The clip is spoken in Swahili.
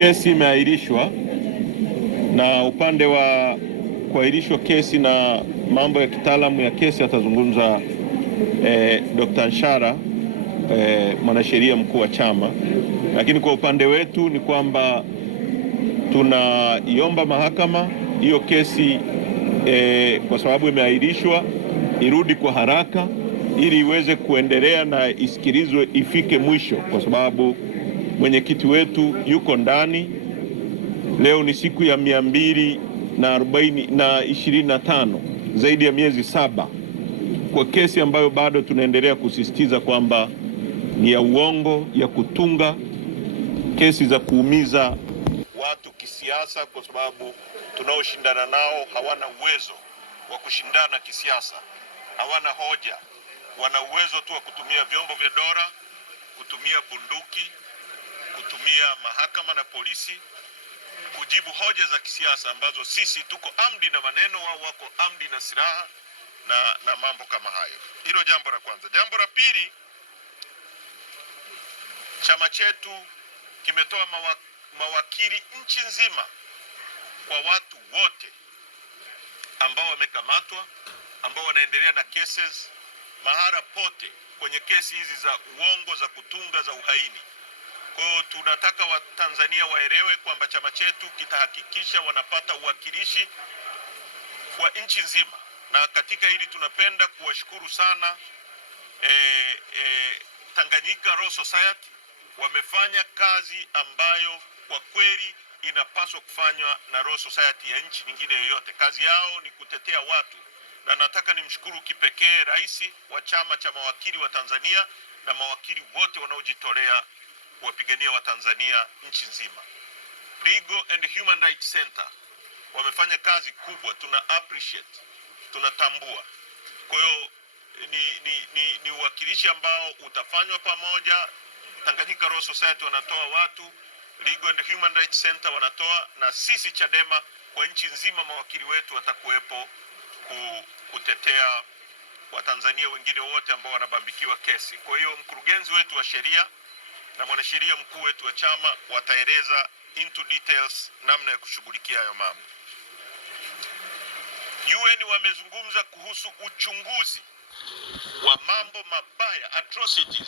Kesi imeahirishwa na upande wa kuahirishwa kesi na mambo ya kitaalamu ya kesi atazungumza Dr. Nshara, mwanasheria mkuu wa chama, lakini kwa upande wetu ni kwamba tunaiomba mahakama hiyo kesi kwa sababu imeahirishwa irudi kwa haraka ili iweze kuendelea na isikilizwe ifike mwisho, kwa sababu mwenyekiti wetu yuko ndani. Leo ni siku ya 225, zaidi ya miezi 7 kwa kesi ambayo bado tunaendelea kusisitiza kwamba ni ya uongo, ya kutunga, kesi za kuumiza watu kisiasa, kwa sababu tunaoshindana nao hawana uwezo wa kushindana kisiasa, hawana hoja, wana uwezo tu wa kutumia vyombo vya dola, kutumia bunduki, kutumia mahakama na polisi kujibu hoja za kisiasa ambazo sisi tuko amdi na maneno, wao wako amdi na silaha na mambo kama hayo. Hilo jambo la kwanza. Jambo la pili, chama chetu kimetoa mawakili nchi nzima kwa watu wote ambao wamekamatwa, ambao wanaendelea na cases mahala pote kwenye kesi hizi za uongo, za kutunga, za uhaini. Kwa hiyo tunataka Watanzania waelewe kwamba chama chetu kitahakikisha wanapata uwakilishi kwa nchi nzima, na katika hili tunapenda kuwashukuru sana Tanganyika Law Society. Wamefanya kazi ambayo kwa kweli inapaswa kufanywa na Law Society ya nchi nyingine yoyote. Kazi yao ni kutetea watu, na nataka nimshukuru kipekee Rais wa chama cha mawakili wa Tanzania na mawakili wote wanaojitolea kuwapigania Watanzania nchi nzima. Legal and Human Rights Center wamefanya kazi kubwa, tuna appreciate, tunatambua. Kwa hiyo ni uwakilishi ambao utafanywa pamoja. Tanganyika Law Society wanatoa watu, Legal and Human Rights Center wanatoa, na sisi Chadema kwa nchi nzima mawakili wetu watakuwepo kutetea Watanzania wengine wote ambao wanabambikiwa kesi. Kwa hiyo mkurugenzi wetu wa sheria na mwanasheria mkuu wetu wa chama wataeleza into details namna ya kushughulikia hayo mambo. UN wamezungumza kuhusu uchunguzi wa mambo mabaya, atrocities